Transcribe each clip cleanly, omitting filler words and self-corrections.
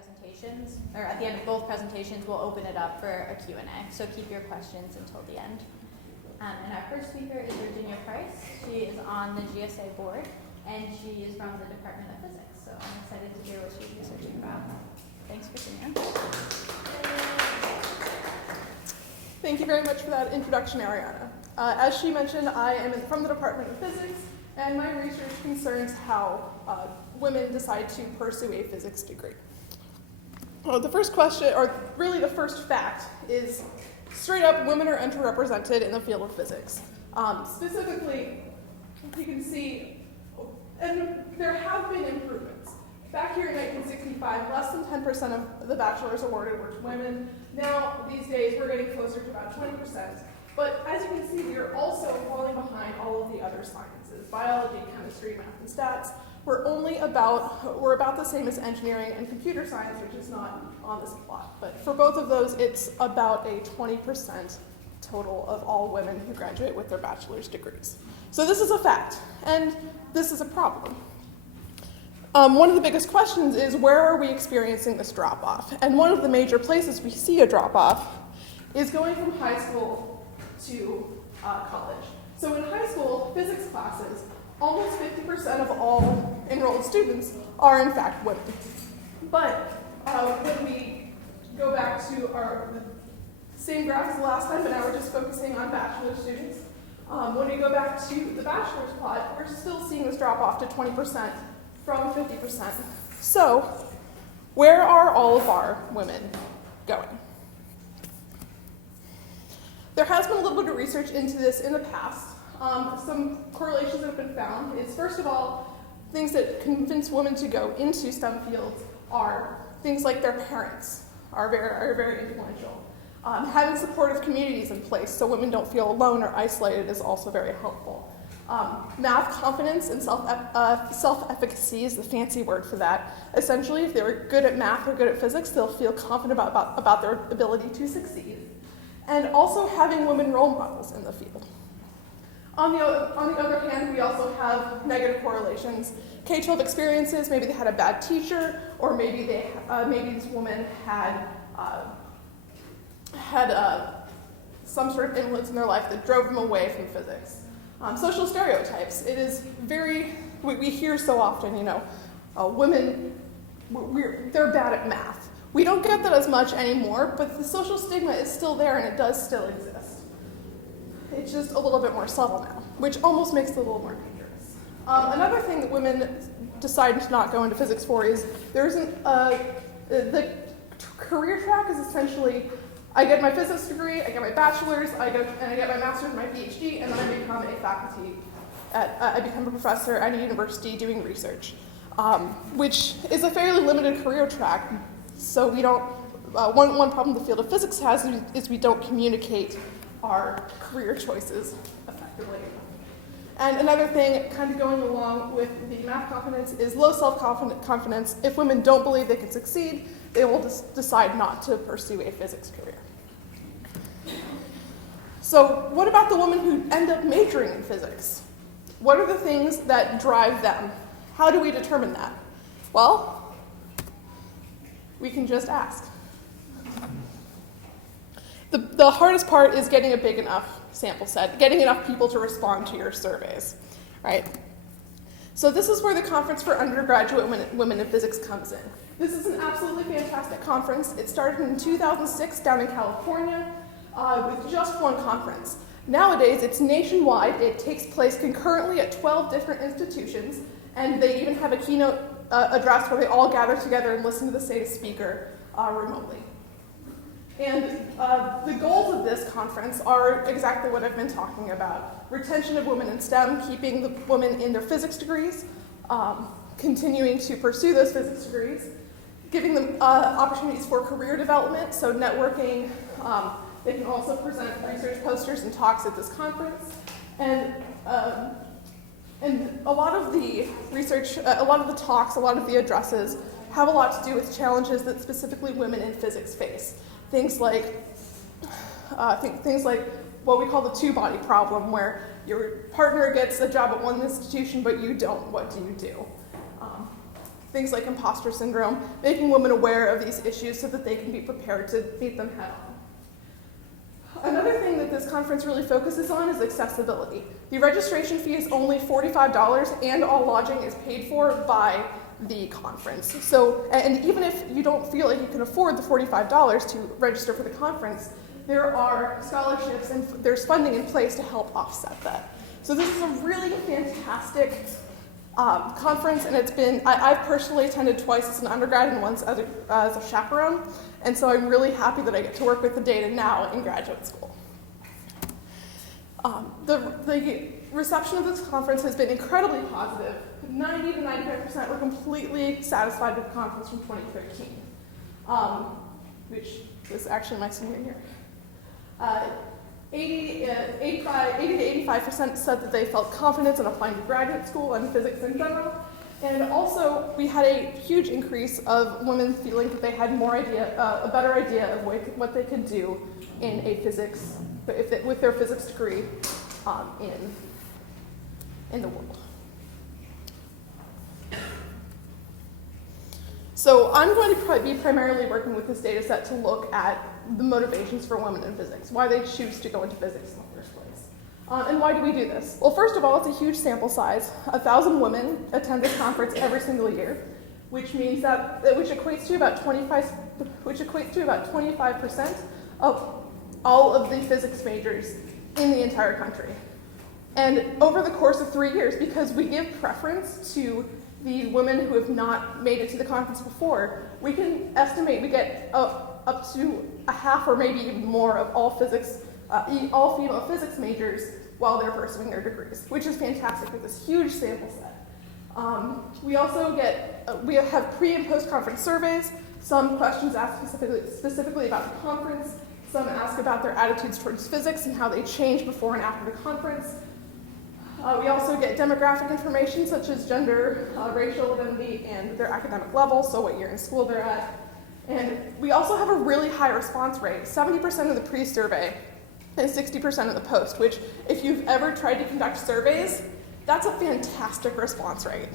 presentations, or at the end of both presentations, we'll open it up for a Q&A. So keep your questions until the end. And our first speaker is Virginia Price. She is on the GSA board, and she is from the Department of Physics. So I'm excited to hear what she's researching about. Thanks, Virginia. Thank you very much for that introduction, Ariana. As she mentioned, I am from the Department of Physics, and my research concerns how women decide to pursue a physics degree. The first question, or really the first fact, is straight up women are underrepresented in the field of physics. Specifically, you can see, and there have been improvements. Back here in 1965, less than 10% of the bachelor's awarded were to women. Now, these days, we're getting closer to about 20%. But as you can see, we are also falling behind all of the other sciences, biology, chemistry, math, and stats. We're about the same as engineering and computer science, which is not on this plot. But for both of those, it's about a 20% total of all women who graduate with their bachelor's degrees. So this is a fact, and this is a problem. One of the biggest questions is, where are we experiencing this drop-off? And one of the major places we see a drop-off is going from high school to college. So in high school physics classes, almost 50% of all enrolled students are in fact women. But when we go back to the same graph as the last time, but now we're just focusing on bachelor students. When we go back to the bachelor's plot, we're still seeing this drop off to 20% from 50%. So where are all of our women going? There has been a little bit of research into this in the past. Some correlations that have been found is, first of all, things that convince women to go into STEM fields are things like their parents are very influential. Having supportive communities in place so women don't feel alone or isolated is also very helpful. Math confidence and self-efficacy is the fancy word for that. Essentially, if they were good at math or good at physics, they'll feel confident about their ability to succeed. And also having women role models in the field. On the other hand, we also have negative correlations. K-12 experiences, maybe they had a bad teacher, or maybe this woman had some sort of influence in their life that drove them away from physics. Social stereotypes. It is we hear so often, women, they're bad at math. We don't get that as much anymore, but the social stigma is still there and it does still exist. It's just a little bit more subtle now, which almost makes it a little more dangerous. Another thing that women decide to not go into physics for is the career track is essentially, I get my physics degree, I get my bachelor's, I get my master's, my PhD, and then I become a faculty. I become a professor at a university doing research, which is a fairly limited career track. So we don't. One problem the field of physics has is we don't communicate our career choices effectively. And another thing, kind of going along with the math confidence, is low self-confidence. If women don't believe they can succeed, they will decide not to pursue a physics career. So what about the women who end up majoring in physics? What are the things that drive them? How do we determine that? Well, we can just ask. The hardest part is getting a big enough sample set, getting enough people to respond to your surveys, right? So this is where the Conference for Undergraduate Women in Physics comes in. This is an absolutely fantastic conference. It started in 2006 down in California with just one conference. Nowadays, it's nationwide. It takes place concurrently at 12 different institutions, and they even have a keynote address where they all gather together and listen to the same speaker remotely. And the goals of this conference are exactly what I've been talking about. Retention of women in STEM, keeping the women in their physics degrees, continuing to pursue those physics degrees, giving them opportunities for career development, so networking. They can also present research posters and talks at this conference. And a lot of the research, a lot of the talks, a lot of the addresses have a lot to do with challenges that specifically women in physics face. Things like what we call the two-body problem, where your partner gets a job at one institution but you don't. What do you do? things like imposter syndrome, making women aware of these issues so that they can be prepared to meet them head on. Another thing that this conference really focuses on is accessibility. The registration fee is only $45 and all lodging is paid for by the conference. So, and even if you don't feel like you can afford the $45 to register for the conference, there are scholarships and there's funding in place to help offset that. So this is a really fantastic conference, and it's been, I've personally attended twice as an undergrad and once as a chaperone, and so I'm really happy that I get to work with the data now in graduate school. The reception of this conference has been incredibly positive. 90 to 95% were completely satisfied with the conference from 2013, which was actually my senior year. 80 to 85% said that they felt confidence in applying to graduate school and physics in general. And also, we had a huge increase of women feeling that they had a better idea of what they could do in with their physics degree in the world. So I'm going to be primarily working with this data set to look at the motivations for women in physics, why they choose to go into physics in the first place. And why do we do this? Well, first of all, it's a huge sample size. 1,000 women attend this conference every single year, which means which equates to about 25% of all of the physics majors in the entire country. And over the course of 3 years, because we give preference to the women who have not made it to the conference before, we can estimate we get up to a half or maybe even more of all female physics majors while they're pursuing their degrees, which is fantastic with this huge sample set. We also we have pre and post conference surveys. Some questions ask specifically about the conference. Some ask about their attitudes towards physics and how they change before and after the conference. We also get demographic information such as gender, racial identity, and their academic level, so what year in school they're at. And we also have a really high response rate, 70% of the pre-survey and 60% of the post, which if you've ever tried to conduct surveys, that's a fantastic response rate.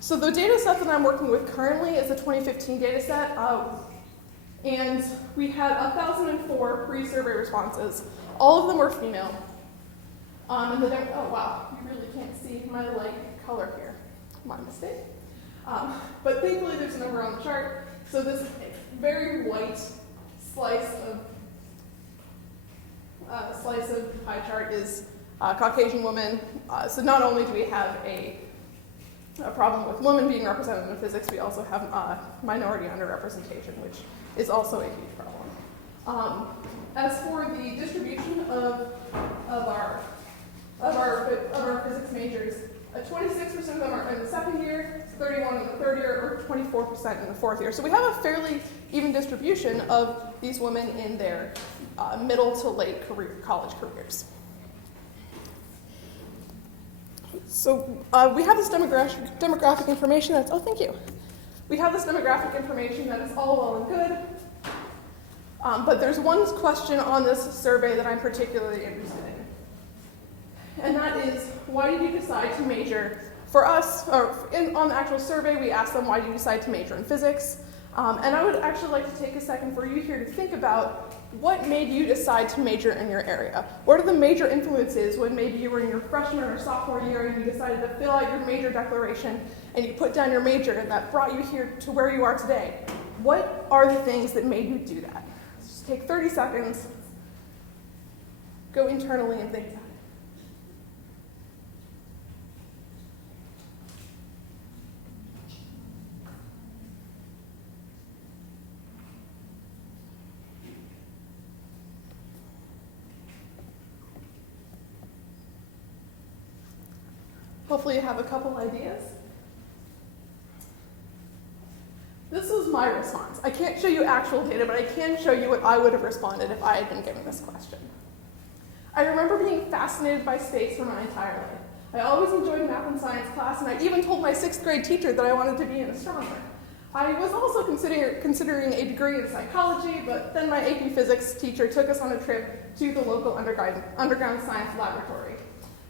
So the data set that I'm working with currently is a 2015 data set, and we had 1,004 pre-survey responses. All of them were female. Oh wow, you really can't see my light color here. My mistake. But thankfully there's a number on the chart. So this very white slice of pie chart is Caucasian women. So not only do we have a problem with women being represented in physics, we also have minority underrepresentation, which is also a huge problem. As for the distribution of our physics majors, 26% of them are in the second year, 31% in the third year, or 24% in the fourth year. So we have a fairly even distribution of these women in their middle to late college careers. So we have this demographic information that's, oh, thank you. We have this demographic information that is all well and good. But there's one question on this survey that I'm particularly interested in. And that is, why did you decide to major? For us, on the actual survey, we asked them, why did you decide to major in physics? And I would actually like to take a second for you here to think about what made you decide to major in your area. What are the major influences when maybe you were in your freshman or sophomore year and you decided to fill out your major declaration and you put down your major and that brought you here to where you are today? What are the things that made you do that? Just take 30 seconds, go internally and think about it. Hopefully you have a couple ideas. This was my response. I can't show you actual data, but I can show you what I would have responded if I had been given this question. I remember being fascinated by space for my entire life. I always enjoyed math and science class, and I even told my 6th grade teacher that I wanted to be an astronomer. I was also considering a degree in psychology, but then my AP physics teacher took us on a trip to the local underground science laboratory.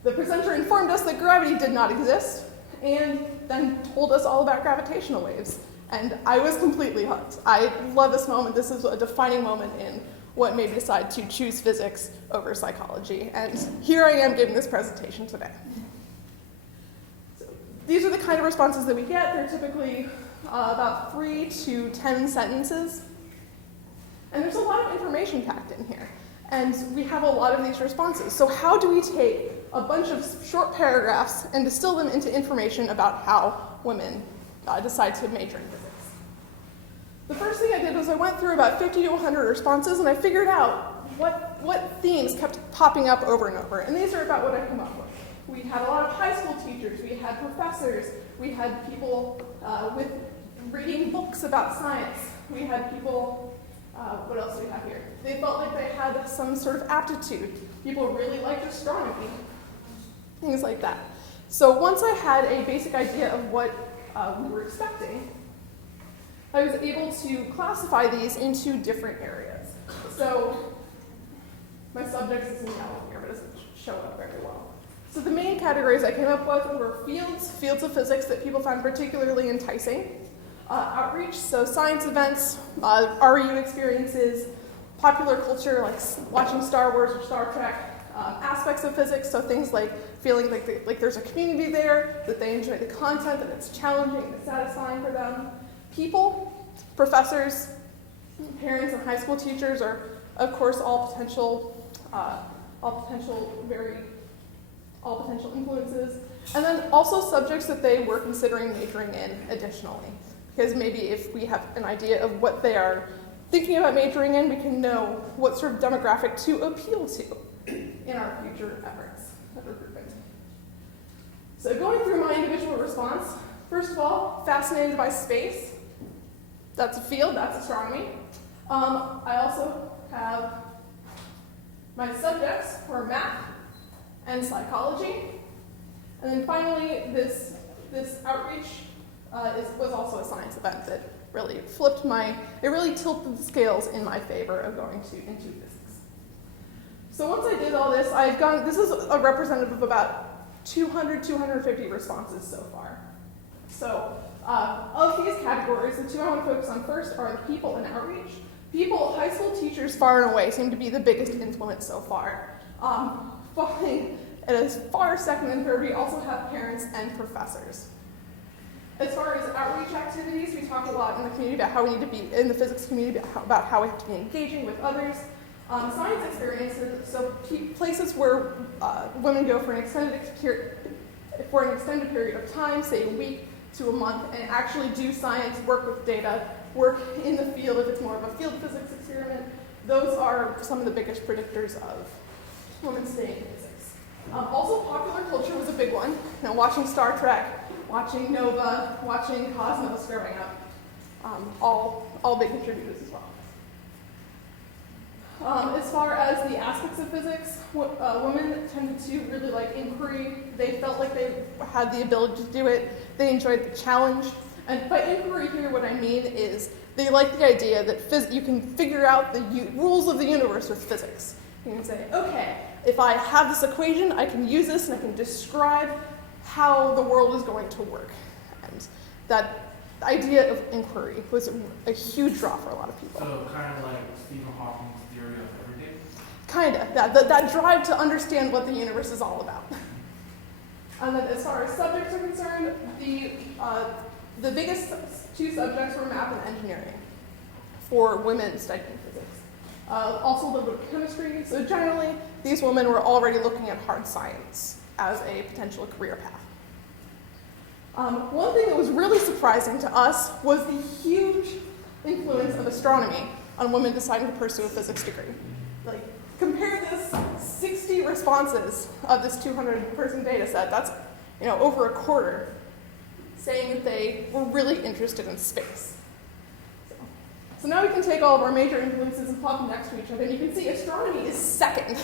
The presenter informed us that gravity did not exist, and then told us all about gravitational waves. And I was completely hooked. I love this moment. This is a defining moment in what made me decide to choose physics over psychology. And here I am giving this presentation today. So these are the kind of responses that we get. They're typically about 3 to 10 sentences. And there's a lot of information packed in here. And we have a lot of these responses. So how do we take a bunch of short paragraphs and distill them into information about how women decide to major in physics? The first thing I did was I went through about 50 to 100 responses, and I figured out what themes kept popping up over and over. And these are about what I came up with. We had a lot of high school teachers, we had professors, we had people with reading books about science, we had people, what else do we have here? They felt like they had some sort of aptitude. People really liked astronomy, things like that. So once I had a basic idea of what we were expecting, I was able to classify these into different areas. So my subject is in yellow here, but it doesn't show up very well. So the main categories I came up with were fields of physics that people found particularly enticing, outreach, so science events, RU experiences, popular culture like watching Star Wars or Star Trek, aspects of physics, so things like feeling like there's a community there, that they enjoy the content, that it's challenging and satisfying for them. People, professors, parents, and high school teachers are, of course, all potential influences. And then also subjects that they were considering majoring in additionally. Because maybe if we have an idea of what they are thinking about majoring in, we can know what sort of demographic to appeal to in our future efforts of recruitment. So going through my individual response, first of all, fascinated by space. That's a field, that's astronomy. I also have my subjects for math and psychology. And then finally, this outreach was also a science event that really it really tilted the scales in my favor of going into physics. So once I did all this, this is a representative of about 250 responses so far. So of these categories, the two I want to focus on first are the people and outreach. People, high school teachers far and away seem to be the biggest influence so far. Following at a far second and third, we also have parents and professors. As far as outreach activities, we talk a lot in the community about how we need to be, in the physics community, about how we have to be engaging with others. Science experiences, so places where women go for an extended period of time, say a week to a month, and actually do science, work with data, work in the field if it's more of a field physics experiment. Those are some of the biggest predictors of women staying in physics. Also, popular culture was a big one. Watching Star Trek, watching Nova, watching Cosmos growing up, all big contributors as well. As far as the aspects of physics, women tended to really like inquiry. They felt like they had the ability to do it. They enjoyed the challenge. And by inquiry here, what I mean is they like the idea that you can figure out the rules of the universe with physics. You can say, okay, if I have this equation, I can use this and I can describe how the world is going to work. And that idea of inquiry was a huge draw for a lot of people. So kind of like Stephen Hawking's theory of everything? Kind of, that drive to understand what the universe is all about. And then as far as subjects are concerned, the biggest two subjects were math and engineering for women studying physics. Also a little bit of chemistry. So generally, these women were already looking at hard science as a potential career path. One thing that was really surprising to us was the huge influence of astronomy on women deciding to pursue a physics degree. Like, compare this 60 responses of this 200-person data set. That's over a quarter saying that they were really interested in space. So now we can take all of our major influences and plot them next to each other, and you can see astronomy is second.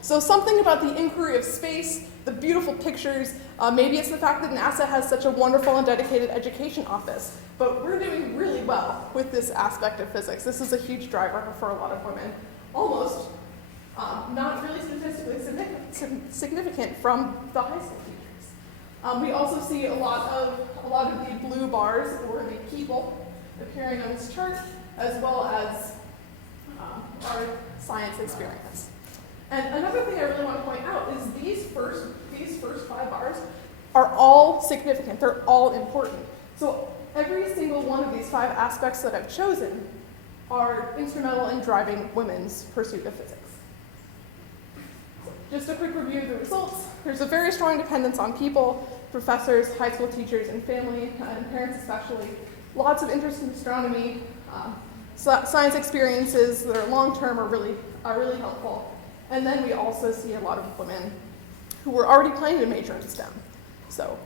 So something about the inquiry of space, the beautiful pictures, maybe it's the fact that NASA has such a wonderful and dedicated education office, but we're doing really well with this aspect of physics. This is a huge driver for a lot of women, almost not really statistically significant from the high school teachers. We also see a lot of the blue bars, or the people, appearing on this chart, as well as our science experience. And another thing I really want to point out is these first 5 bars are all significant. They're all important. So every single one of these 5 aspects that I've chosen are instrumental in driving women's pursuit of physics. Just a quick review of the results. There's a very strong dependence on people, professors, high school teachers, and family, and parents especially. Lots of interest in astronomy. Science experiences that are long-term are really helpful. And then we also see a lot of women who were already planning to major in STEM. So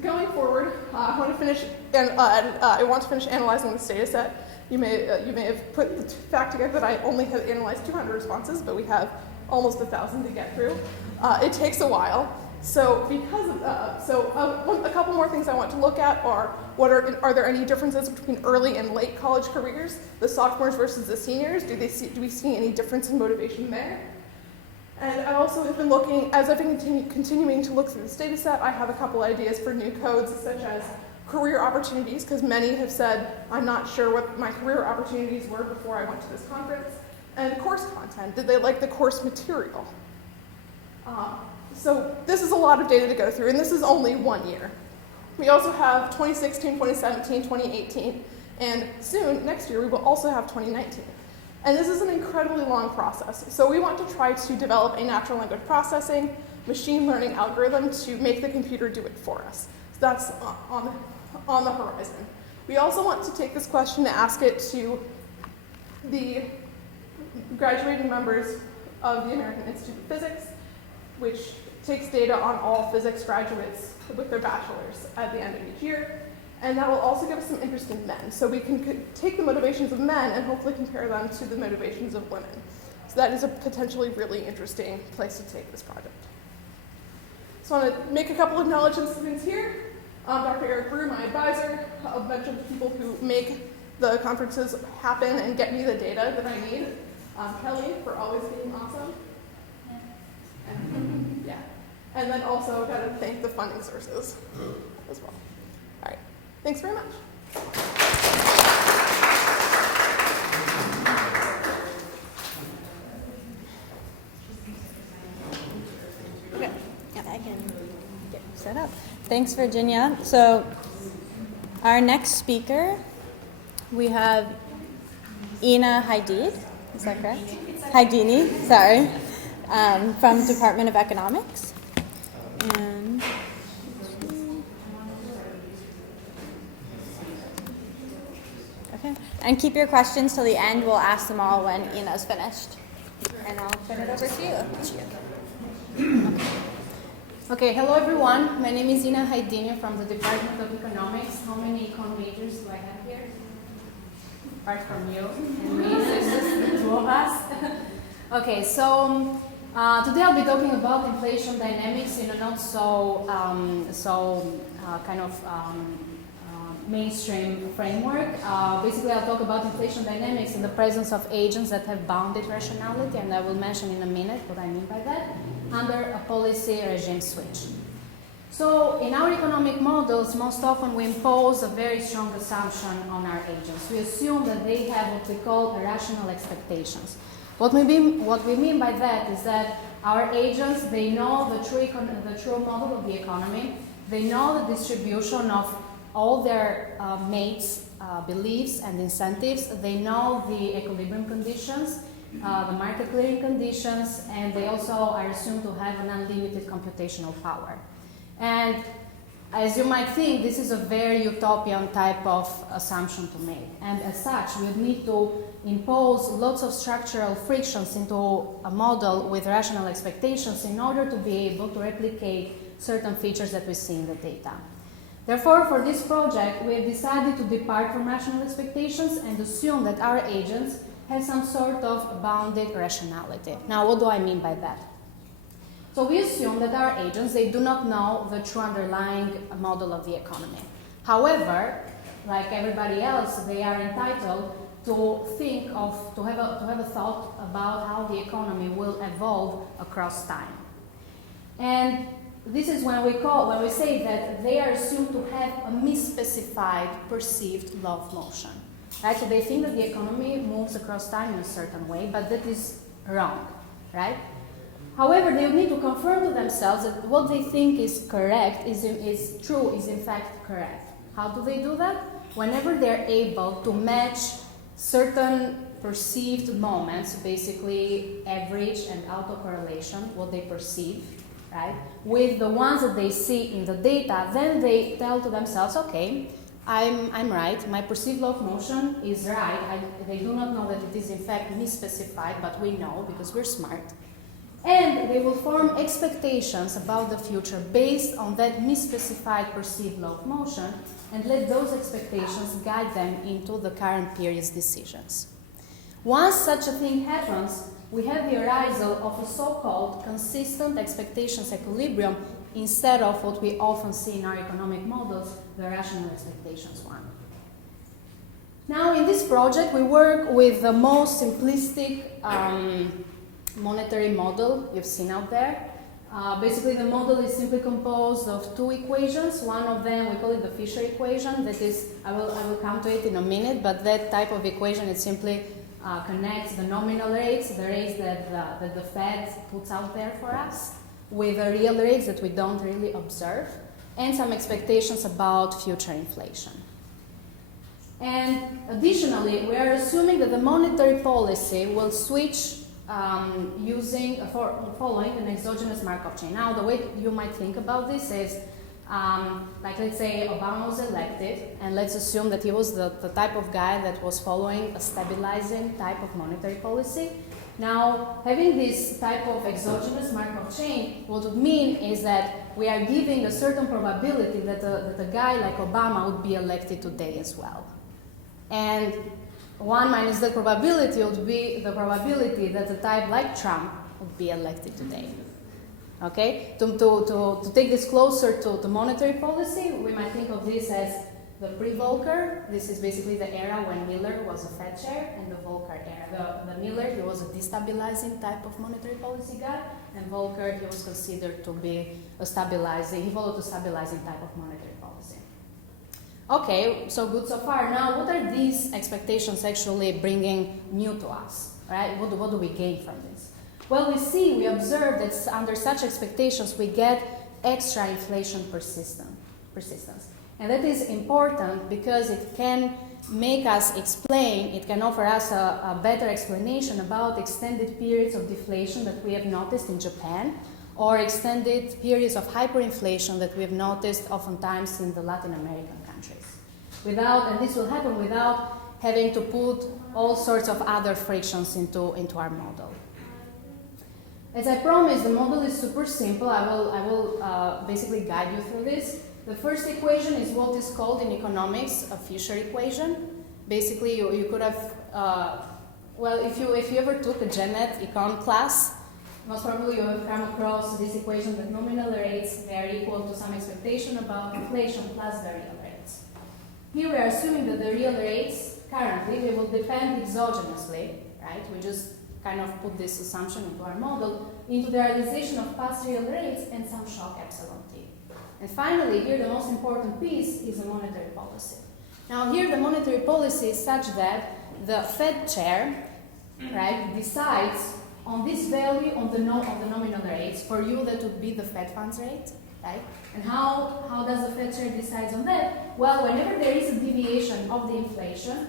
going forward, I want to finish analyzing this data set. You may have put the fact together that I only have analyzed 200 responses, but we have almost 1,000 to get through. It takes a while. So a couple more things I want to look at are are there any differences between early and late college careers, the sophomores versus the seniors? Do we see any difference in motivation there? And I also have been looking, as I've been continuing to look through this data set, I have a couple ideas for new codes, such as career opportunities, because many have said, I'm not sure what my career opportunities were before I went to this conference, and course content. Did they like the course material? So this is a lot of data to go through, and this is only 1 year. We also have 2016, 2017, 2018, and soon, next year, we will also have 2019. And this is an incredibly long process. So we want to try to develop a natural language processing, machine learning algorithm to make the computer do it for us. So that's on the horizon. We also want to take this question and ask it to the graduating members of the American Institute of Physics, which takes data on all physics graduates with their bachelors at the end of each year. And that will also give us some interest in men. So we can take the motivations of men and hopefully compare them to the motivations of women. So that is a potentially really interesting place to take this project. So I want to make a couple of acknowledgements here. Dr. Eric Brew, my advisor, a bunch of people who make the conferences happen and get me the data that I need. Kelly, for always being awesome. And then also got to thank the funding sources as well. All right, thanks very much. Okay, if I can get set up. Thanks, Virginia. So our next speaker, we have Ina Haidid, is that correct? Haidini, sorry, from Department of Economics. And okay, and keep your questions till the end. We'll ask them all when Ina's finished. And I'll turn it over to you. Okay, hello everyone. My name is Ina Haidini from the Department of Economics. How many econ majors do I have here? Apart from you and me, so it's just the 2 of us. Okay, so today I'll be talking about inflation dynamics in a not so mainstream framework. Basically, I'll talk about inflation dynamics in the presence of agents that have bounded rationality, and I will mention in a minute what I mean by that, under a policy regime switch. So in our economic models, most often we impose a very strong assumption on our agents. We assume that they have what we call irrational expectations. What we mean by that is that our agents, they know the true model of the economy, they know the distribution of all their mates' beliefs and incentives, they know the equilibrium conditions, the market clearing conditions, and they also are assumed to have an unlimited computational power. And as you might think, this is a very utopian type of assumption to make. And as such, we need to impose lots of structural frictions into a model with rational expectations in order to be able to replicate certain features that we see in the data. Therefore, for this project, we have decided to depart from rational expectations and assume that our agents have some sort of bounded rationality. Now, what do I mean by that? So we assume that our agents, they do not know the true underlying model of the economy. However, like everybody else, they are entitled to have a thought about how the economy will evolve across time. And this is when we say that they are assumed to have a misspecified perceived law of motion. Right? So they think that the economy moves across time in a certain way, but that is wrong, right? However, they would need to confirm to themselves that what they think is correct, is in fact correct. How do they do that? Whenever they're able to match certain perceived moments, basically average and autocorrelation, what they perceive, right, with the ones that they see in the data, then they tell to themselves, okay, I'm right, my perceived law of motion is right. They do not know that it is in fact misspecified, but we know because we're smart. And they will form expectations about the future based on that misspecified perceived law of motion, and let those expectations guide them into the current period's decisions. Once such a thing happens, we have the arisal of a so-called consistent expectations equilibrium instead of what we often see in our economic models, the rational expectations one. Now, in this project, we work with the most simplistic monetary model you've seen out there. Basically, the model is simply composed of two equations. One of them, we call it the Fisher equation. That is, I will come to it in a minute, but that type of equation, it simply connects the nominal rates, the rates that the Fed puts out there for us, with the real rates that we don't really observe, and some expectations about future inflation. And additionally, we are assuming that the monetary policy will switch following an exogenous Markov chain. Now, the way you might think about this is, like let's say Obama was elected, and let's assume that he was the type of guy that was following a stabilizing type of monetary policy. Now, having this type of exogenous Markov chain, what it would mean is that we are giving a certain probability that a guy like Obama would be elected today as well. And 1 minus that probability would be the probability that a type like Trump would be elected today. Okay? To take this closer to monetary policy, we might think of this as the pre-Volcker. This is basically the era when Miller was a Fed chair, and the Volcker era. The Miller, he was a destabilizing type of monetary policy guy, and Volcker, he was considered to be he followed a stabilizing type of monetary policy. Okay, so good so far. Now, what are these expectations actually bringing new to us, right? What do we gain from this? Well, we observe that under such expectations, we get extra inflation persistence. And that is important because it can make us explain, it can offer us a better explanation about extended periods of deflation that we have noticed in Japan, or extended periods of hyperinflation that we have noticed oftentimes in the Latin American countries. And this will happen without having to put all sorts of other frictions into our model. As I promised, the model is super simple. I will basically guide you through this. The first equation is what is called in economics a Fisher equation. Basically, you could have, if you ever took a gen ed econ class, most probably you have come across this equation that nominal rates, they are equal to some expectation about inflation plus the real rates. Here we are assuming that the real rates currently, they will depend exogenously, right? We just kind of put this assumption into our model, into the realization of past real rates and some shock epsilon t. And finally, here the most important piece is the monetary policy. Now here the monetary policy is such that the Fed chair, right, decides on this value of the nominal rates. For you, that would be the Fed funds rate, right? And how does the Fed chair decide on that? Well, whenever there is a deviation of the inflation,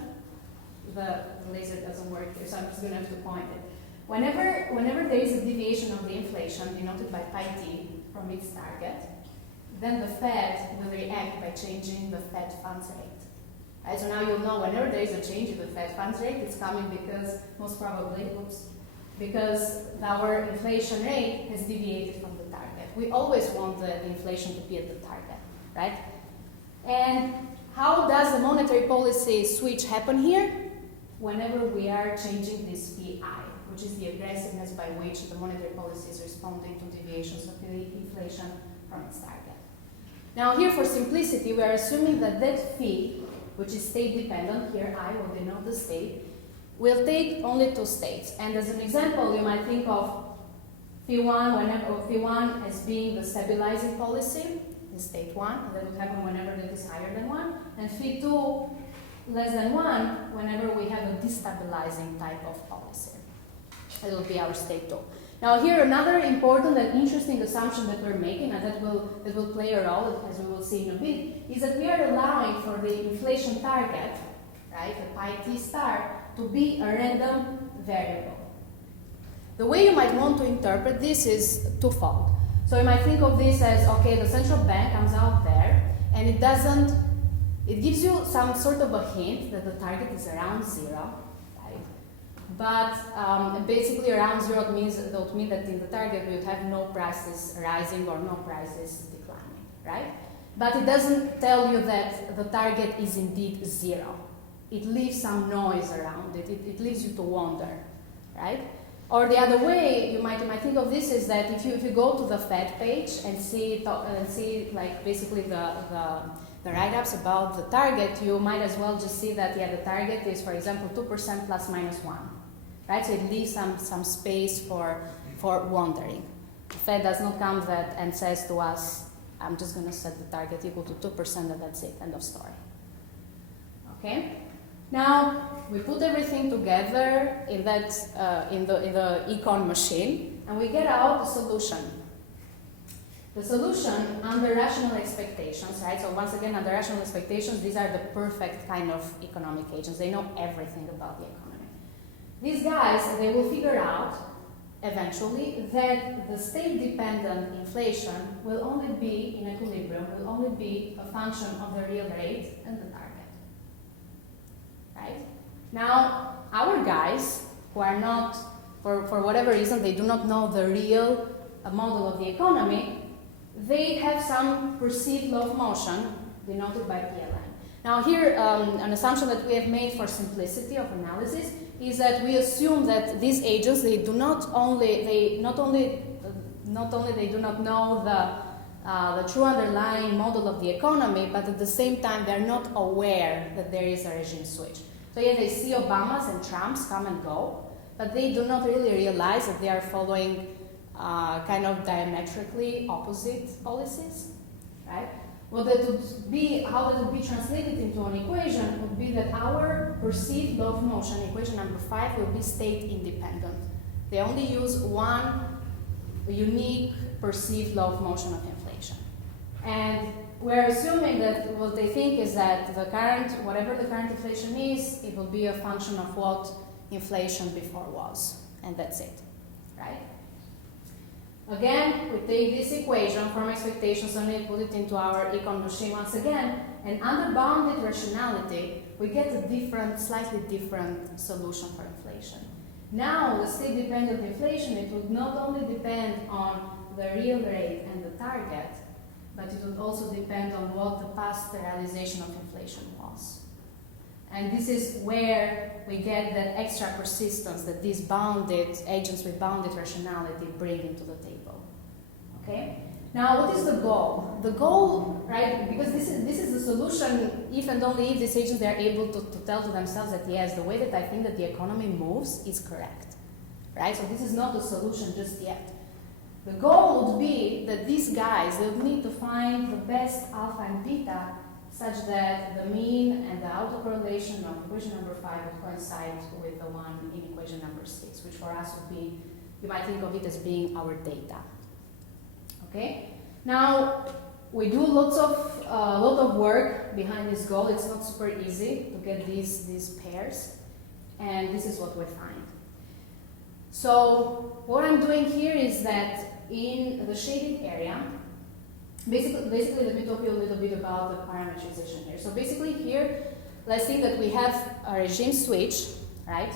the laser doesn't work here, so I'm just going to have to point it. Whenever there is a deviation of the inflation, denoted by pi t from its target, then the Fed will react by changing the Fed funds rate. Right, so now you'll know whenever there is a change in the Fed funds rate, it's coming because, most probably, because our inflation rate has deviated from the target. We always want the inflation to be at the target, right? And how does the monetary policy switch happen here? Whenever we are changing this PI, which is the aggressiveness by which the monetary policy is responding to deviations of the inflation from its target. Now here, for simplicity, we are assuming that that phi, which is state dependent, here I will denote the state, will take only two states. And as an example, you might think of Phi1 as being the stabilizing policy, in state 1, and that would happen whenever that is higher than 1, and Phi2 less than 1 whenever we have a destabilizing type of policy. That will be our state 2. Now here another important and interesting assumption that we're making, and that will play a role, as we will see in a bit, is that we are allowing for the inflation target, right, the pi t star, to be a random variable. The way you might want to interpret this is twofold. So you might think of this as, okay, the central bank comes out there, and it gives you some sort of a hint that the target is around 0, right? But basically around 0 that would mean that in the target we would have no prices rising or no prices declining, right? But it doesn't tell you that the target is indeed 0. It leaves some noise around it. It leaves you to wonder, right? Or the other way you might think of this is that if you go to the Fed page and see like basically the write-ups about the target, you might as well just see that the target is, for example, 2% plus minus 1, right? So it leaves some space for wondering. The Fed does not come and says to us, I'm just going to set the target equal to 2% and that's it, end of story. Okay? Now we put everything together in the econ machine, and we get out the solution. The solution under rational expectations, right? So once again, under rational expectations, these are the perfect kind of economic agents. They know everything about the economy. These guys, they will figure out eventually that the state-dependent inflation will only be in equilibrium, will only be a function of the real rate and the target. Right? Now, our guys, who are not, for whatever reason, they do not know the real model of the economy, they have some perceived law of motion denoted by PLN. Now here, an assumption that we have made for simplicity of analysis is that we assume that these agents, they not only do not know the true underlying model of the economy, but at the same time they're not aware that there is a regime switch. So yeah, they see Obamas and Trumps come and go, but they do not really realize that they are following kind of diametrically opposite policies, right? How that would be translated into an equation would be that our perceived law of motion, equation number 5, will be state independent. They only use one unique perceived law of motion of inflation. And we're assuming that what they think is that whatever the current inflation is, it will be a function of what inflation before was, and that's it, right? Again, we take this equation from expectations and we put it into our econ machine once again, and under bounded rationality, we get a slightly different solution for inflation. Now, the state-dependent inflation, it would not only depend on the real rate and the target, but it would also depend on what the past realization of inflation was. And this is where we get that extra persistence that these bounded agents with bounded rationality bring into the table. Okay? Now, what is the goal? The goal, right, because this is the solution if and only if these agents are able to tell to themselves that yes, the way that I think that the economy moves is correct. Right? So this is not a solution just yet. The goal would be that these guys, they would need to find the best alpha and beta such that the mean and the autocorrelation of equation number 5 would coincide with the one in equation number 6, which for us would be, you might think of it as being our data. Okay? Now, we do a lot of work behind this goal. It's not super easy to get these pairs, and this is what we find. So what I'm doing here is that in the shaded area, basically let me talk to you a little bit about the parametrization here. So basically here, let's think that we have a regime switch, right?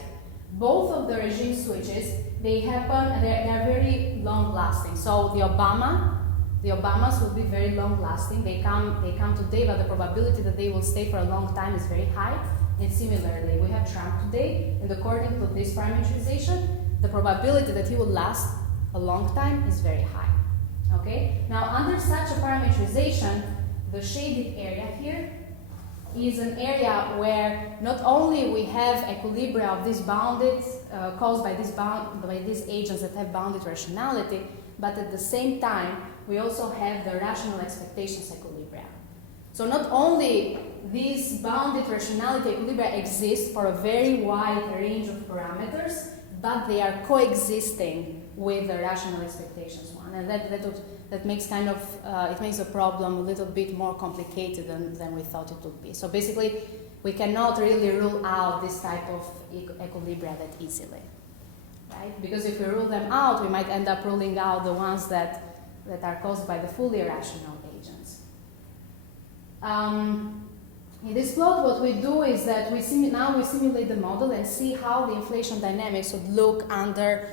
Both of the regime switches, they're very long lasting. So the Obamas will be very long lasting. They come today, but the probability that they will stay for a long time is very high. And similarly, we have Trump today, and according to this parametrization, the probability that he will last a long time is very high. Okay? Now, under such a parametrization, the shaded area here is an area where not only we have equilibria of these bounded, caused by these agents that have bounded rationality, but at the same time, we also have the rational expectations equilibria. So not only these bounded rationality equilibria exist for a very wide range of parameters, but they are coexisting with the rational expectations one, and that makes kind of it makes the problem a little bit more complicated than we thought it would be. So basically, we cannot really rule out this type of equilibria that easily, right? Because if we rule them out, we might end up ruling out the ones that are caused by the fully irrational agents. In this plot, what we do is that we simulate the model and see how the inflation dynamics would look under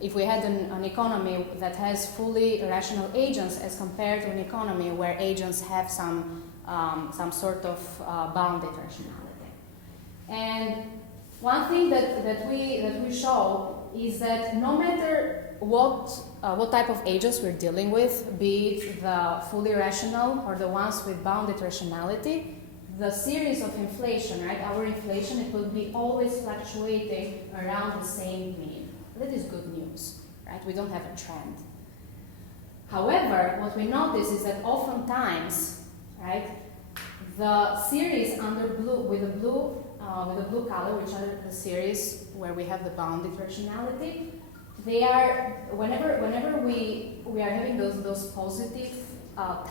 if we had an economy that has fully irrational agents as compared to an economy where agents have some sort of bounded rationality. And one thing that we show is that no matter what type of agents we're dealing with, be it the fully rational or the ones with bounded rationality, the series of inflation, right, our inflation, it will be always fluctuating around the same mean. That is good news, right? We don't have a trend. However, what we notice is that oftentimes, right, the series under blue with the blue color, which are the series where we have the bounded rationality, they are whenever we are having those positive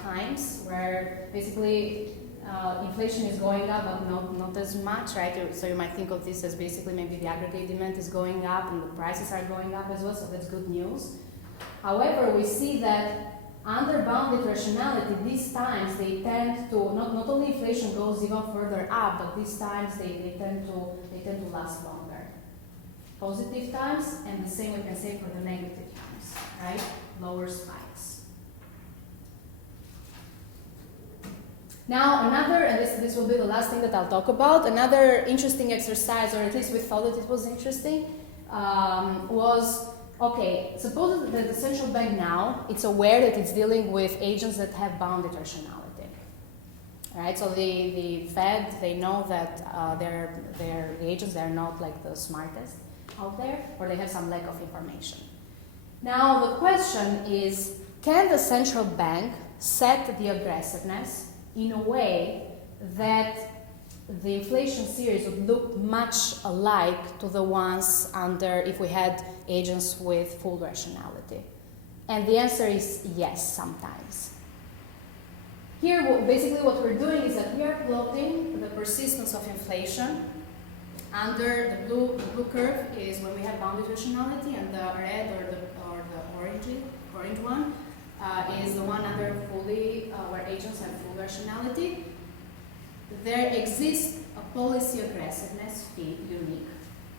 times where basically inflation is going up but not as much, right? So you might think of this as basically maybe the aggregate demand is going up and the prices are going up as well, so that's good news. However, we see that under bounded rationality, these times they tend to not only inflation goes even further up, but these times they tend to last longer. Positive times, and the same we can say for the negative times, right? Lower spikes. Now another, and this will be the last thing that I'll talk about, another interesting exercise, or at least we thought that it was interesting, was, okay, suppose that the central bank now, it's aware that it's dealing with agents that have bounded rationality. Right, so the Fed, they know that the agents, they're not like the smartest out there, or they have some lack of information. Now the question is, can the central bank set the aggressiveness in a way that the inflation series would look much alike to the ones under if we had agents with full rationality? And the answer is yes, sometimes. Here, basically what we're doing is that we are plotting the persistence of inflation. Under the blue curve is when we have bounded rationality, and the red or the orange one is the one under fully where agents have full rationality. There exists a policy aggressiveness phi unique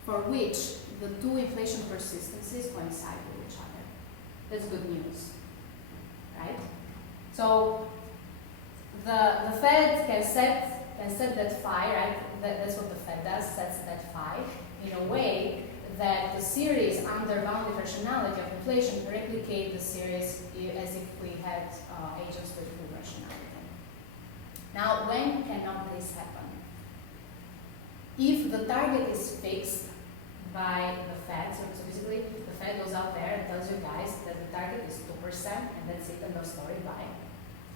for which the two inflation persistencies coincide with each other. That's good news, right? So the Fed can set that phi, right? That's what the Fed does, sets that phi in a way that the series under bounded rationality of inflation replicate the series as if we had agents with full rationality. Now, when cannot this happen? If the target is fixed by the Fed, so basically the Fed goes out there and tells you guys that the target is 2%, and that's it, and no story, bye.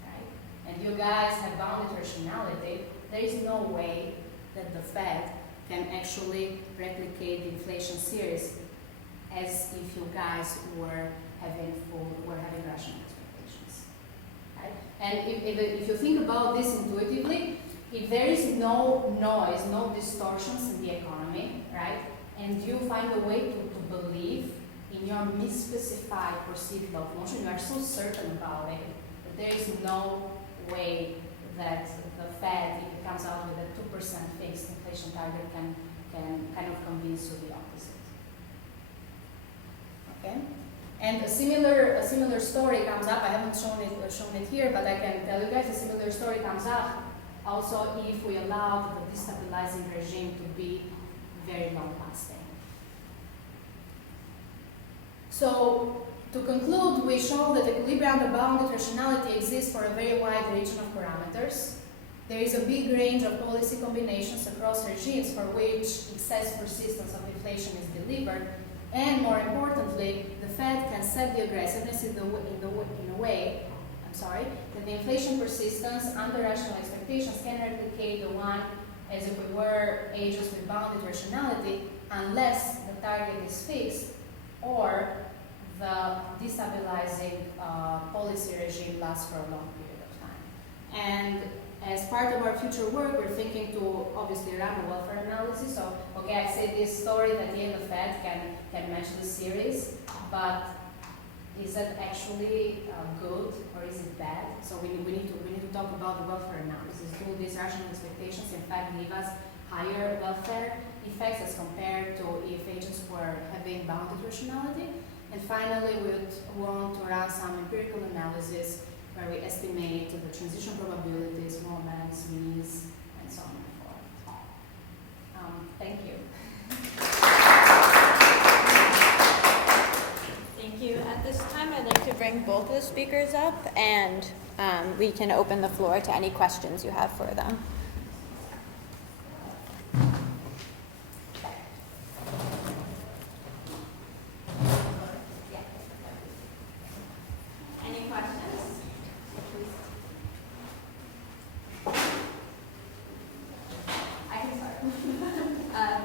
Right? And you guys have bounded rationality, there is no way that the Fed can actually replicate the inflation series as if you guys were having rational expectations. Right? And if you think about this intuitively, if there is no noise, no distortions in the economy, right, and you find a way to believe in your misspecified perceived loss motion, you are so certain about it that there is no way that the Fed, if it comes out with a 2% fixed inflation target, can kind of convince you the opposite. Okay, and a similar story comes up. I haven't shown it here, but I can tell you guys a similar story comes up. Also, if we allow the destabilizing regime to be very long lasting. So, to conclude, we show that equilibrium under bounded rationality exists for a very wide region of parameters. There is a big range of policy combinations across regimes for which excess persistence of inflation is delivered, and more importantly, the Fed can set the aggressiveness in a way that the inflation persistence under rational expectations can replicate the one as if we were agents with bounded rationality, unless the target is fixed or the destabilizing policy regime lasts for a long period of time. And as part of our future work, we're thinking to obviously run a welfare analysis. So, okay, I say this story that the Fed can match the series, but is that actually good or is it bad? So we need to talk about the welfare analysis. Do these rational expectations in fact give us higher welfare effects as compared to if agents were having bounded rationality? And finally, we would want to run some empirical analysis where we estimate the transition probabilities, moments, means, and so on and so forth. Thank you. Thank you. At this time, I'd like to bring both of the speakers up, and we can open the floor to any questions you have for them. Any questions? I can start.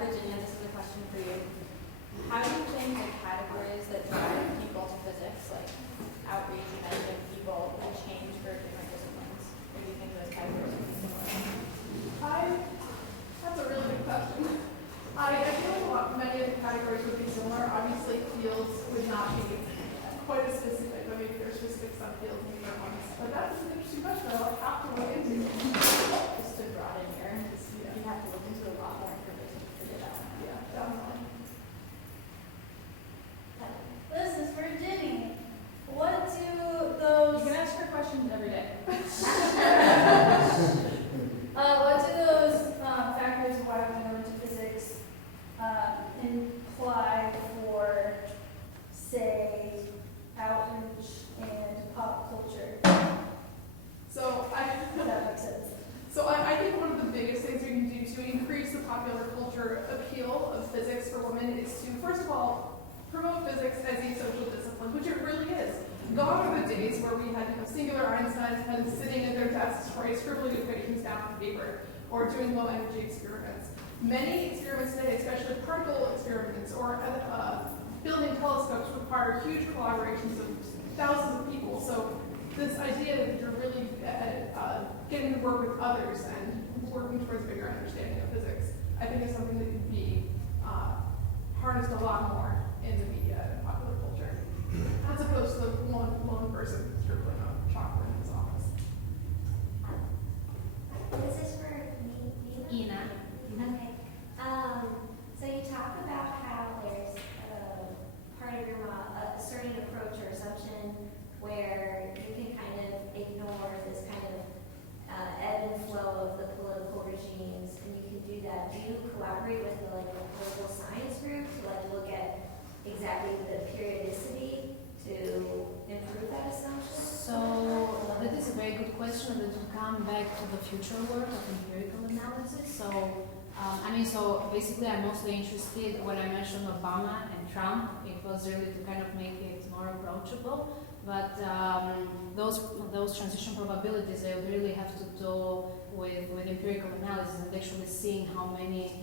Virginia, this is a question for you. How do you think the categories that drive people to physics, like outreach, measuring people, will change for different disciplines? Or do you think those categories will be similar? That's a really good question. I feel like many of the categories would be similar. Obviously, fields would not be quite as specific, but maybe there's specific subfields and different ones. But that's an interesting question I'll have to look into. Just to broaden your, you have to look into a lot more information to figure that one out. Yeah, definitely. This is for Ginny. What do those? You can ask her questions every day. What do those factors of why we go into physics imply for, say, outreach and pop culture? So If that makes sense. I think one of the biggest things we can do to increase the popular culture appeal of physics for women is to, first of all, promote physics as a social discipline, which it really is. Gone are the days where we had singular Einsteins kind of sitting at their desks, right, scribbling equations down on paper, or doing low energy experiments. Many experiments today, especially particle experiments or building telescopes, require huge collaborations of thousands of people. So this idea that you're really getting to work with others and working towards a bigger understanding of physics, I think is something that could be harnessed a lot more in the media and popular culture, as opposed to the one person scribbling a chalkboard in his office. This is for me, Ina. Okay. So you talk about how there's part of your a certain approach or assumption where you can kind of ignore this kind of ebb and flow of the political regimes, and you can do that. Do you collaborate with a political science group to look at exactly the periodicity to improve that assumption? So that is a very good question, and to come back to the future work of empirical analysis. So basically I'm mostly interested, when I mentioned Obama and Trump, it was really to kind of make it more approachable. But those transition probabilities, they really have to do with empirical analysis and actually seeing how many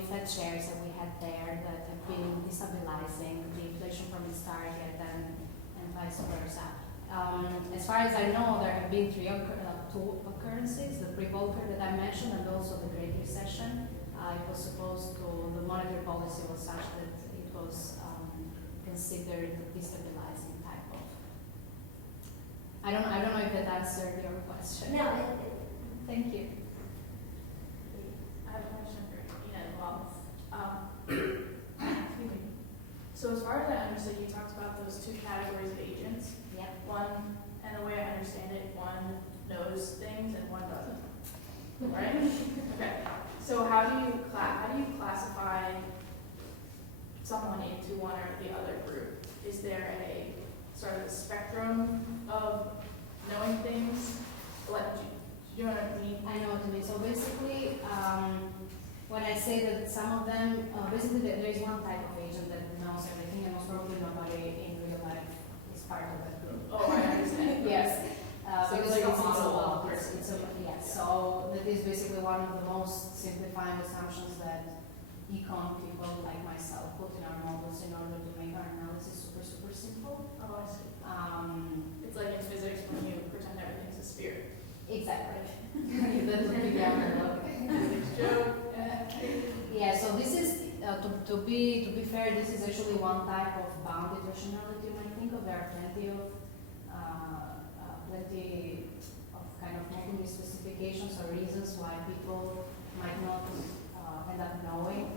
Fed shares that we had there that have been destabilizing the inflation from its target and vice versa. As far as I know, there have been two occurrences, the pre-Volcker that I mentioned and also the Great Recession. It was supposed to, the monetary policy was such that it was considered destabilizing type of. I don't know if that answered your question. No, Thank you. I have a question for Ina as well. Excuse me. So as far as I understood, you talked about those two categories of agents. Yep. One, and the way I understand it, one knows things and one doesn't. Right? Okay. So how do you classify someone into one or the other group? Is there a sort of a spectrum of knowing things? You know what I mean? I know what you mean. So basically, when I say that some of them, basically there is one type of agent that knows everything, and most probably nobody in real life is part of that group. Oh, I understand. Yes. So Because it's like a it's model person. person. Yes. So that is basically one of the most simplifying assumptions that econ people like myself put in our models in order to make our analysis super, super simple. Oh, I see. It's like in physics when you pretend everything's a sphere. Exactly. That would be the analogy. Joke. Yeah, so this is, to be fair, this is actually one type of bounded rationality when I think of. There are plenty of kind of multiple specifications or reasons why people might not end up knowing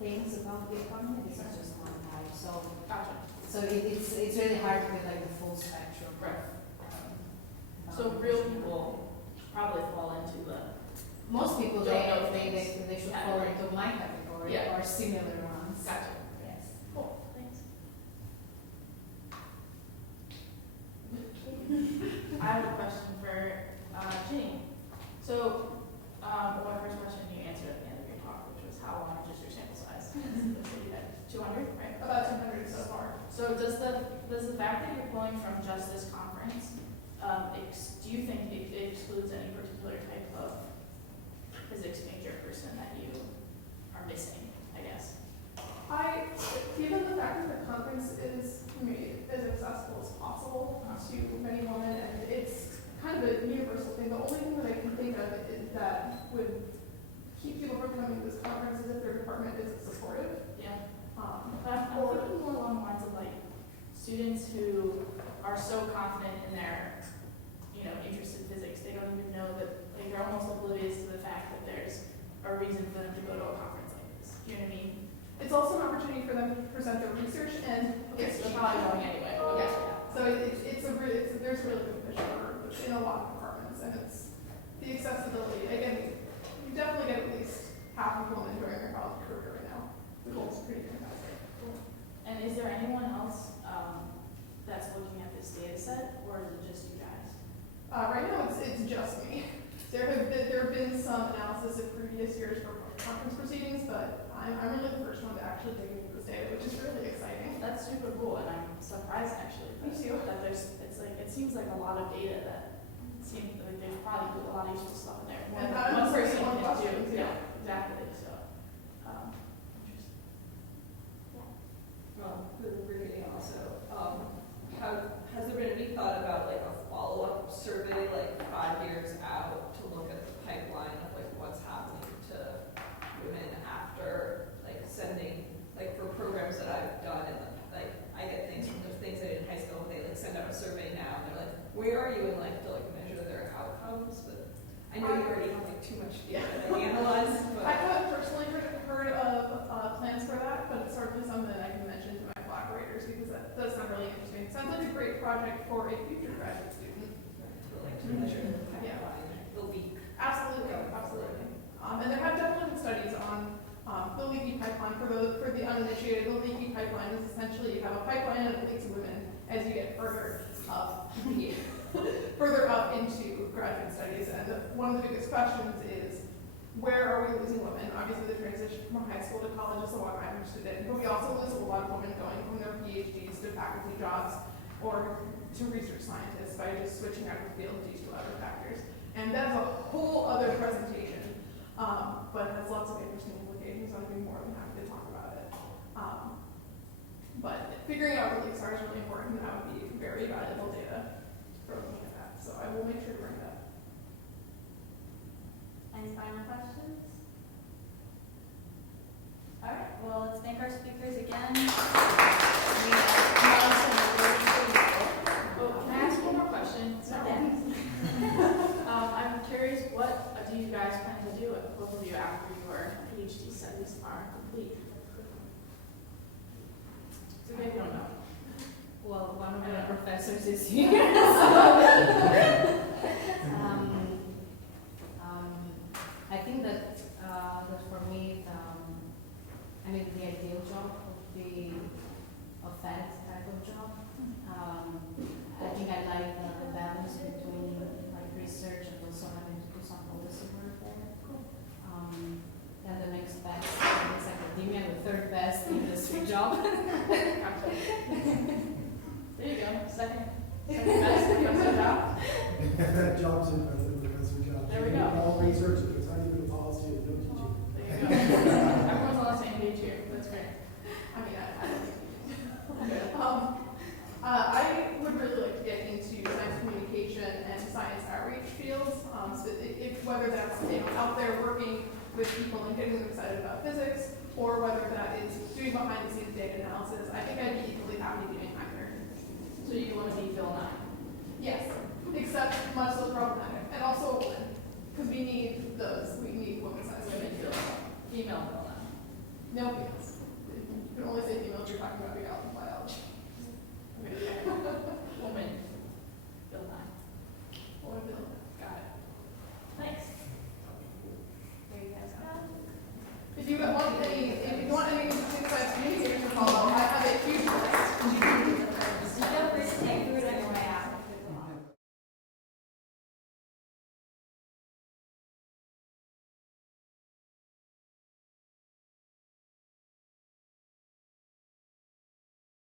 things about the economy. This is just one type. So, Gotcha. so it's really hard to get like the full spectrum. Right. So real people probably fall into the. Most people, Don't know they things. should fall Category. into my category Yeah. or similar ones. Gotcha. Yes. Cool. Thanks. I have a question for Ginny. So, my first question you answered at the end of your talk, which was how large is your sample size? You had 200, right? About 200 so far. So does the fact that you're pulling from just this conference, do you think it excludes any particular type of physics major person that you are missing, I guess? Given the fact that the conference is made as accessible as possible to many women, and it's kind of a universal thing, the only thing that I can think of is that would keep people from coming to this conference is if their department isn't supportive. Yeah. I'm thinking more along the lines of like students who are so confident in their, interest in physics, they don't even know that, like, they're almost oblivious to the fact that there's a reason for them to go to a conference like this. Do you know what I mean? It's also an opportunity for them to present their research, and Okay, so they're probably going anyway. yeah. So there's really good push in a lot of departments, and it's the accessibility. Again, you definitely get at least half of women during their college career right now. The goal's pretty fantastic. And is there anyone else that's looking at this data set, or is it just you guys? Right now, it's just me. There have been some analysis of previous years for conference proceedings, but I'm really the first one to actually dig into this data, which is really exciting. That's super cool, and I'm surprised actually Me too. that it seems like a lot of data that seems like there's probably a lot of useful stuff in there. And One person one can question, do, yeah. exactly. So, interesting. Brittany also, has there been any thought about like a follow-up survey, like 5 years out, to look at the pipeline of like what's happening to women after like sending, like for programs that I've done, and like I get things from the things I did in high school, they like send out a survey now, and they're like, where are you in life to like measure their outcomes? But I know you already have like too much data to analyze. But I haven't personally heard of plans for that, but it's certainly something that I can mention to my collaborators because that does sound really interesting. It sounds like a great project for a future graduate student. like to measure the pipeline, the leak. Absolutely. And there have definitely been studies on the leaky pipeline. For the uninitiated, the leaky pipeline is essentially you have a pipeline and it leaks women as you get further up, further up into graduate studies. And one of the biggest questions is, where are we losing women? Obviously, the transition from high school to college is the one I'm interested in, but we also lose a lot of women going from their PhDs to faculty jobs or to research scientists by just switching out of the field due to other factors. And that's a whole other presentation, but has lots of interesting implications. I'd be more than happy to talk about it. But figuring out what leaks are is really important, and that would be very valuable data for looking at that. So I will make sure to bring that up. Any final questions? All right, well, let's thank our speakers again. Can I ask one more question? I'm curious, what do you guys plan to do, both of you, after your PhD studies are complete? It's okay if you don't know. Well, one of my professors is here. I think that for me, the ideal job would be a fed type of job. I think I like the balance between like research and also having to do some Jobs in professor jobs. There we go. All research, if it's not even a policy, no teaching. There you go. Everyone's on the same page here. That's great. I mean, I don't think I would really like to get into science communication and science outreach fields. So if whether that's out there working with people and getting them excited about physics, or whether that is doing behind the scenes data analysis, I think I'd be equally happy doing either. so you want to be Phil 9. Yes, except much less problematic, and also a woman, because we need those. We need women size Women women. Phil. Female Phil 9. No female.